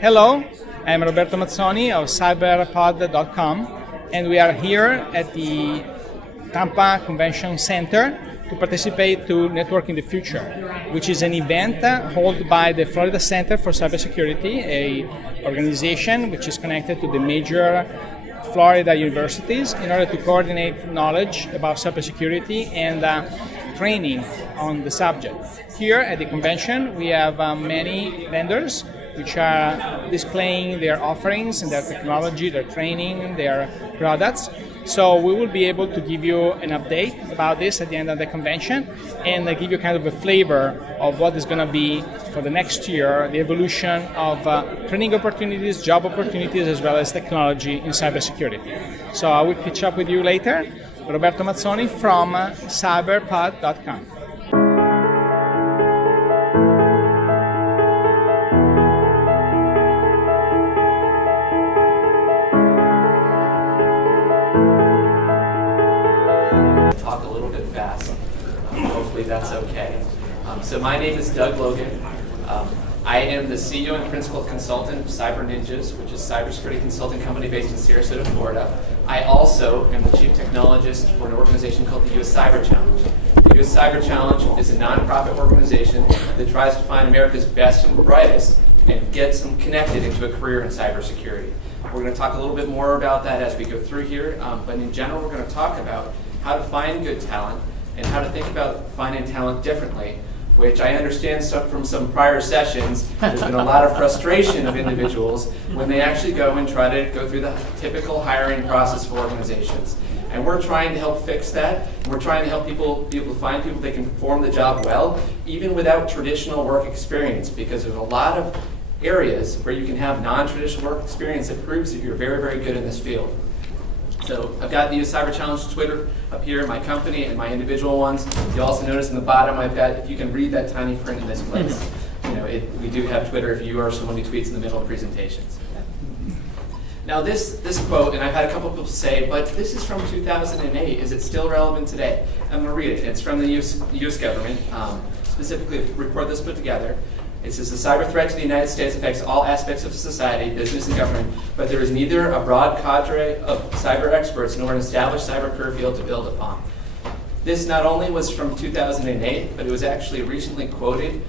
Hello, I'm Roberto Mazzoni of CyberPod.com, and we are here at the Tampa Convention Center to participate to Network in the Future, which is an event held by the Florida Center for Cybersecurity, a organization which is connected to the major Florida universities in order to coordinate knowledge about cybersecurity and training on the subject. Here at the convention, we have many vendors which are displaying their offerings and their technology, their training, their products. So we will be able to give you an update about this at the end of the convention and give you kind of a flavor of what is going to be for the next year, the evolution of training opportunities, job opportunities, as well as technology in cybersecurity. So I will catch up with you later. Roberto Mazzoni from CyberPod.com. Talk a little bit fast. Hopefully that's okay. So my name is Doug Logan. I am the CEO and Principal Consultant of Cyber Ninjas, which is a cybersecurity consulting company based in Sarasota, Florida. I also am the Chief Technologist for an organization called the U.S. Cyber Challenge. The U.S. Cyber Challenge is a nonprofit organization that tries to find America's best and brightest and gets them connected into a career in cybersecurity. We're going to talk a little bit more about that as we go through here, but in general we're going to talk about how to find good talent and how to think about finding talent differently, which I understand from some prior sessions, there's been a lot of frustration of individuals when they actually go and try to go through the typical hiring process for organizations. And we're trying to help fix that. We're trying to help people be able to find people that can perform the job well, even without traditional work experience, because there's a lot of areas where you can have non-traditional work experience that proves that you're very, very good in this field. So I've got the US Cyber Challenge Twitter up here, my company and my individual ones. You also notice in the bottom I've got, if you can read that tiny print in this place, we do have Twitter if you are someone who tweets in the middle of presentations. Now this quote, and I've had a couple people say, but this is from 2008. Is it still relevant today? I'm going to read it. It's from the US government, specifically a report that's put together. It says, the cyber threat to the United States affects all aspects of society, business, and government, but there is neither a broad cadre of cyber experts nor an established cyber career field to build upon. This not only was from 2008, but it was actually recently quoted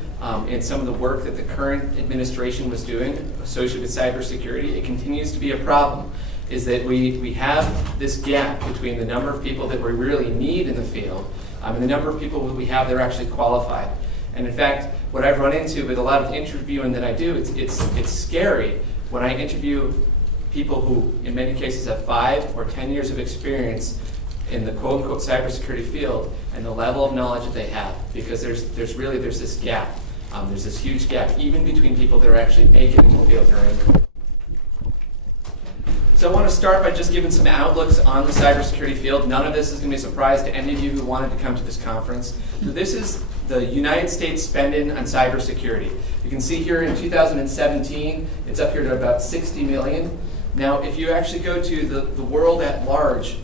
in some of the work that the current administration was doing associated with cybersecurity. It continues to be a problem, is that we have this gap between the number of people that we really need in the field and the number of people that we have that are actually qualified. And in fact, what I've run into with a lot of interviewing that I do, it's scary when I interview people who, in many cases, have 5 or 10 years of experience in the quote-unquote cybersecurity field and the level of knowledge that they have, because there's this gap. There's this huge gap, even between people that are actually making it in the field they're in. So I want to start by just giving some outlooks on the cybersecurity field. None of this is going to be a surprise to any of you who wanted to come to this conference. So this is the United States spending on cybersecurity. You can see here in 2017, it's up here to about 60 million. Now, if you actually go to the world at large,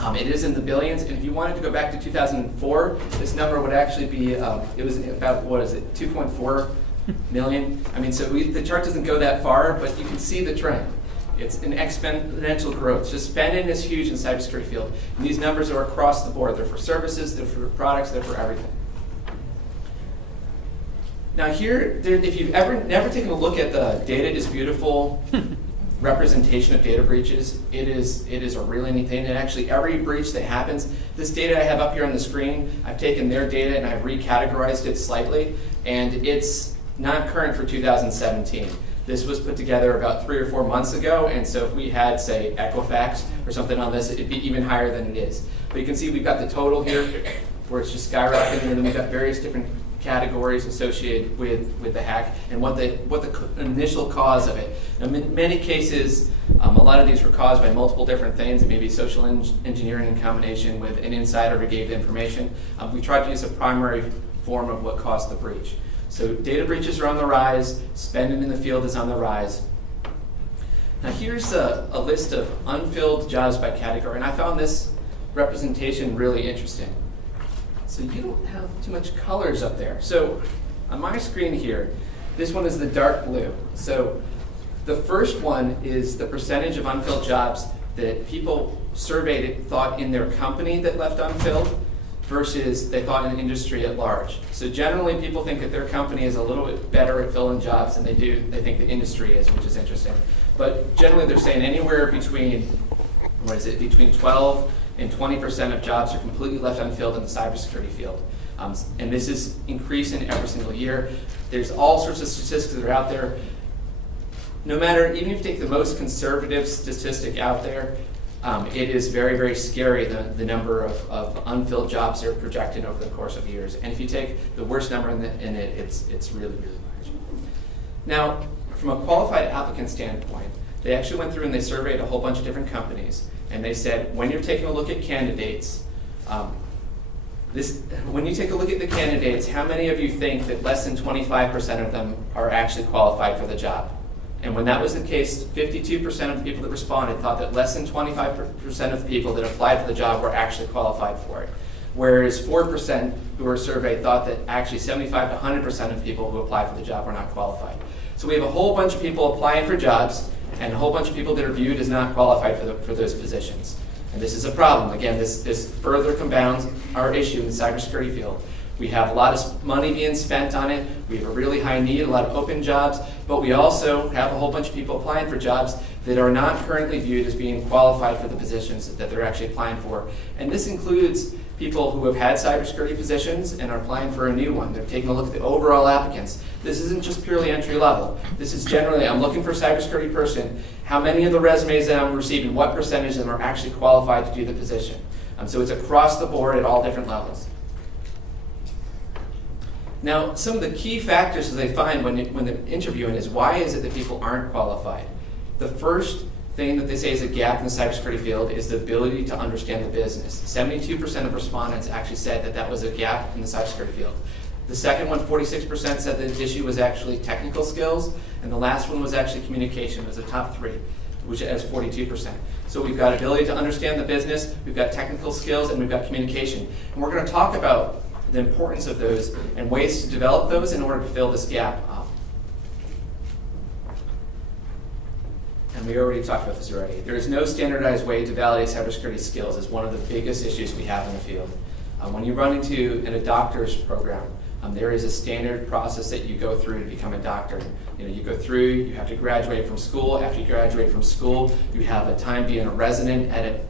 it is in the billions. And if you wanted to go back to 2004, this number would actually be, it was about, 2.4 million. I mean, so the chart doesn't go that far, but you can see the trend. It's an exponential growth. So spending is huge in the cybersecurity field. And these numbers are across the board. They're for services, they're for products, they're for everything. Now here, if you've never taken a look at the Data is Beautiful representation of data breaches, it is a really neat thing. And actually every breach that happens, this data I have up here on the screen, I've taken their data and I've recategorized it slightly, and it's not current for 2017. This was put together about 3 or 4 months ago, and so if we had, say, Equifax or something on this, it'd be even higher than it is. But you can see we've got the total here, where it's just skyrocketing, and then we've got various different categories associated with the hack and what the initial cause of it. Now, in many cases, a lot of these were caused by multiple different things. It may be social engineering in combination with an insider who gave the information. We tried to use a primary form of what caused the breach. So data breaches are on the rise, spending in the field is on the rise. Now here's a list of unfilled jobs by category, and I found this representation really interesting. So you don't have too much colors up there. So on my screen here, this one is the dark blue. So The first one is the percentage of unfilled jobs that people surveyed thought in their company that left unfilled versus they thought in the industry at large. So generally people think that their company is a little bit better at filling jobs than they think the industry is, which is interesting. But generally they're saying anywhere between, between 12 and 20% of jobs are completely left unfilled in the cybersecurity field. And this is increasing every single year. There's all sorts of statistics that are out there. No matter, even if you take the most conservative statistic out there, it is very, very scary, the number of unfilled jobs they're projecting over the course of years. And if you take the worst number in it, it's really, really large. Now, from a qualified applicant standpoint, they actually went through and they surveyed a whole bunch of different companies, and they said, when you're taking a look at candidates, when you take a look at the candidates, how many of you think that less than 25% of them are actually qualified for the job? And when that was the case, 52% of the people that responded thought that less than 25% of the people that applied for the job were actually qualified for it. Whereas 4% who were surveyed thought that actually 75 to 100% of people who applied for the job were not qualified. So we have a whole bunch of people applying for jobs and a whole bunch of people that are viewed as not qualified for those positions. And this is a problem. Again, this further compounds our issue in the cybersecurity field. We have a lot of money being spent on it. We have a really high need, a lot of open jobs, but we also have a whole bunch of people applying for jobs that are not currently viewed as being qualified for the positions that they're actually applying for. And this includes people who have had cybersecurity positions and are applying for a new one. They're taking a look at the overall applicants. This isn't just purely entry level. This is generally, I'm looking for a cybersecurity person. How many of the resumes that I'm receiving, what percentage of them are actually qualified to do the position? So it's across the board at all different levels. Now, some of the key factors that they find when they're interviewing is why is it that people aren't qualified? The first thing that they say is a gap in the cybersecurity field is the ability to understand the business. 72% of respondents actually said that that was a gap in the cybersecurity field. The second one, 46% said that the issue was actually technical skills, and the last one was actually communication. It was the top three, which has 42%. So we've got ability to understand the business, we've got technical skills, and we've got communication. And we're going to talk about the importance of those and ways to develop those in order to fill this gap up. And we already talked about this already. There is no standardized way to validate cybersecurity skills. Is one of the biggest issues we have in the field. When you run into in a doctor's program, there is a standard process that you go through to become a doctor. You go through, you have to graduate from school. After you graduate from school, you have a time being a resident at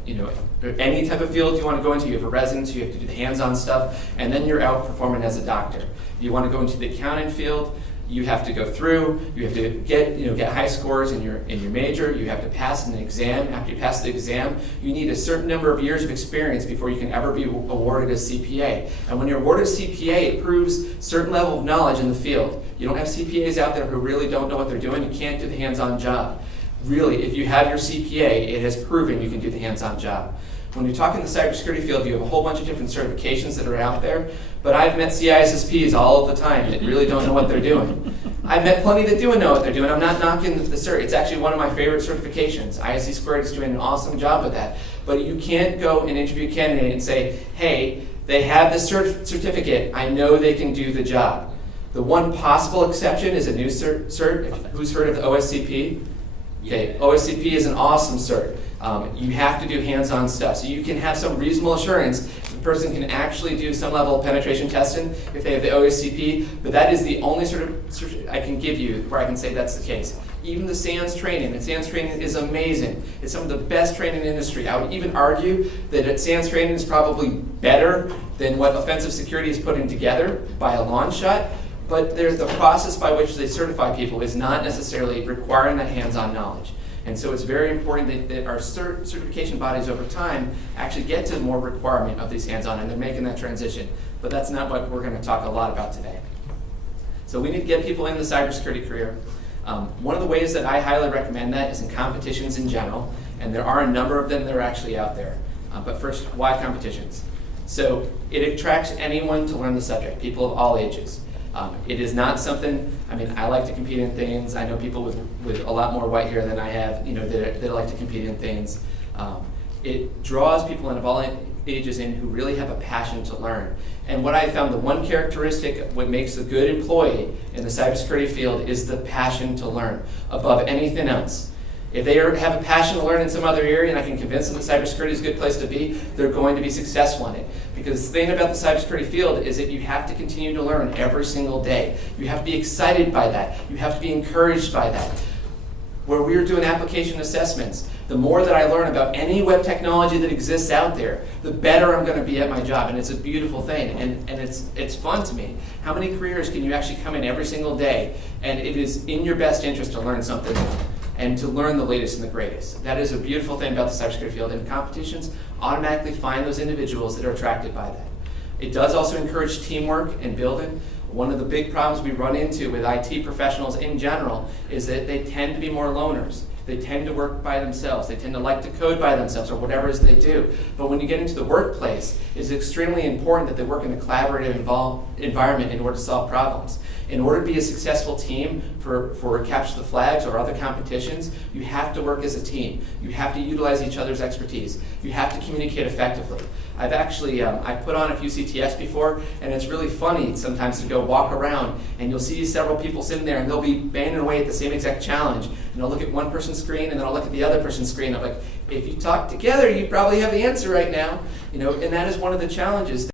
any type of field you want to go into. You have a residency, you have to do the hands-on stuff, and then you're out performing as a doctor. If you want to go into the accounting field, you have to go through, you have to get high scores in your major, you have to pass an exam. After you pass the exam, you need a certain number of years of experience before you can ever be awarded a CPA. And when you're awarded a CPA, it proves a certain level of knowledge in the field. You don't have CPAs out there who really don't know what they're doing. You can't do the hands-on job. Really, if you have your CPA, it has proven you can do the hands-on job. When you're talking the cybersecurity field, you have a whole bunch of different certifications that are out there, but I've met CISSPs all of the time that really don't know what they're doing. I've met plenty that do know what they're doing. I'm not knocking the cert. It's actually one of my favorite certifications. ISC Squared is doing an awesome job with that. But you can't go and interview a candidate and say, hey, they have this certificate. I know they can do the job. The one possible exception is a new cert. Who's heard of the OSCP? Okay, OSCP is an awesome cert. You have to do hands-on stuff. So you can have some reasonable assurance the person can actually do some level of penetration testing if they have the OSCP, but that is the only sort of I can give you where I can say that's the case. Even the SANS training, and SANS training is amazing. It's some of the best training in the industry. I would even argue that SANS training is probably better than what offensive security is putting together by a long shot, but there's the process by which they certify people is not necessarily requiring that hands-on knowledge. And so it's very important that our certification bodies over time actually get to more requirement of these hands-on, and they're making that transition. But that's not what we're going to talk a lot about today. So we need to get people in the cybersecurity career. One of the ways that I highly recommend that is in competitions in general, and there are a number of them that are actually out there. But first, why competitions? So it attracts anyone to learn the subject, people of all ages. It is not something, I like to compete in things. I know people with a lot more white hair than I have, that like to compete in things. It draws people in of all ages in who really have a passion to learn. And what I found, the one characteristic, what makes a good employee in the cybersecurity field is the passion to learn above anything else. If they have a passion to learn in some other area and I can convince them that cybersecurity is a good place to be, they're going to be successful in it. Because the thing about the cybersecurity field is that you have to continue to learn every single day. You have to be excited by that. You have to be encouraged by that. Where we are doing application assessments, the more that I learn about any web technology that exists out there, the better I'm going to be at my job. And it's a beautiful thing, and it's fun to me. How many careers can you actually come in every single day, and it is in your best interest to learn something new and to learn the latest and the greatest? That is a beautiful thing about the cybersecurity field, and competitions automatically find those individuals that are attracted by that. It does also encourage teamwork and building. One of the big problems we run into with IT professionals in general is that they tend to be more loners. They tend to work by themselves. They tend to like to code by themselves or whatever it is they do. But when you get into the workplace, it's extremely important that they work in a collaborative environment in order to solve problems. In order to be a successful team for Capture the Flags or other competitions, you have to work as a team. You have to utilize each other's expertise. You have to communicate effectively. I've actually, I've put on a few CTS before, and it's really funny sometimes to go walk around and you'll see several people sitting there and they'll be banging away at the same exact challenge. And I'll look at one person's screen and then I'll look at the other person's screen. I'm like, if you talk together, you probably have the answer right now. And that is one of the challenges